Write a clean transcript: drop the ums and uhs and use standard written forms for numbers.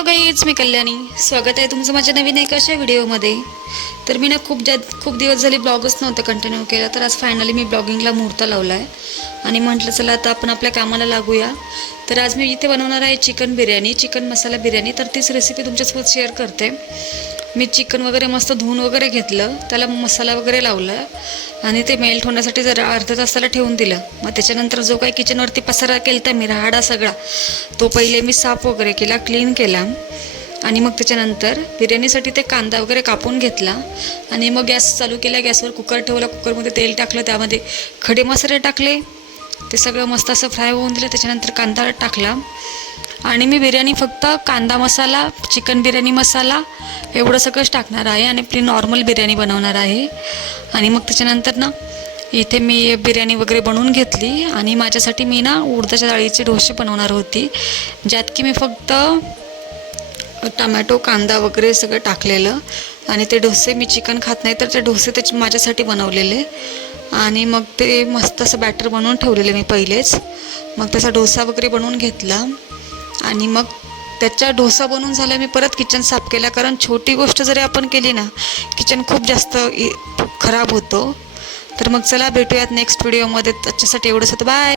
Hello guys, मी कल्याणी. स्वागत आहे तुमचं माझ्या नवीन एका अशा व्हिडिओमध्ये. तर मी ना खूप दिवस झाले ब्लॉगच नव्हतं कंटिन्यू केला. तर आज फायनली मी ब्लॉगिंगला मुहूर्त लावला आहे आणि म्हटलं चला आता आपण आपल्या कामाला लागूया. तर आज मी इथे बनवणार आहे चिकन बिर्याणी, चिकन मसाला बिर्याणी. तर तीच रेसिपी तुमच्यासोबत शेअर करते. मी चिकन वगैरे मस्त धुवून वगैरे घेतलं, त्याला मसाला वगैरे लावला आणि ते मेल्ट होण्यासाठी जरा अर्धा तासाला ठेवून दिलं. मग त्याच्यानंतर जो काही किचनवरती पसारा केला मी राहाडा सगळा, तो पहिले मी साफ वगैरे केला, क्लीन केला. आणि मग त्याच्यानंतर बिर्याणीसाठी ते कांदा वगैरे कापून घेतला आणि मग गॅस चालू केला. गॅसवर कुकर ठेवला, कुकरमध्ये तेल टाकलं, त्यामध्ये खडे मसाले टाकले, ते सगळं मस्त असं फ्राय होऊन दिलं. त्याच्यानंतर कांदा टाकला आणि मी बिर्याणी फक्त कांदा मसाला, चिकन बिर्याणी मसाला एवढं सगळंच टाकणार आहे आणि आपली नॉर्मल बिर्याणी बनवणार आहे. आणि मग त्याच्यानंतर ना इथे मी बिर्याणी वगैरे बनवून घेतली आणि माझ्यासाठी मी ना उडदाच्या डाळीचे डोसे बनवणार होती, ज्यात की मी फक्त टमॅटो, कांदा वगैरे सगळं टाकलेलं. आणि ते डोसे मी चिकन खात नाही, तर ते डोसे त्याचे माझ्यासाठी बनवलेले. आणि मग ते मस्त असं बॅटर बनवून ठेवलेले मी पहिलेच. मग त्याचा डोसा वगैरे बनवून घेतला आणि मग त्याचा डोसा बनवून झाला. मी परत किचन साफ केला, कारण छोटी गोष्ट जरी आपण केली ना, किचन खूप जास्त खराब होतो. तर मग चला भेटूयात नेक्स्ट व्हिडिओमध्ये. त्याच्यासाठी एवढंच होतं. बाय.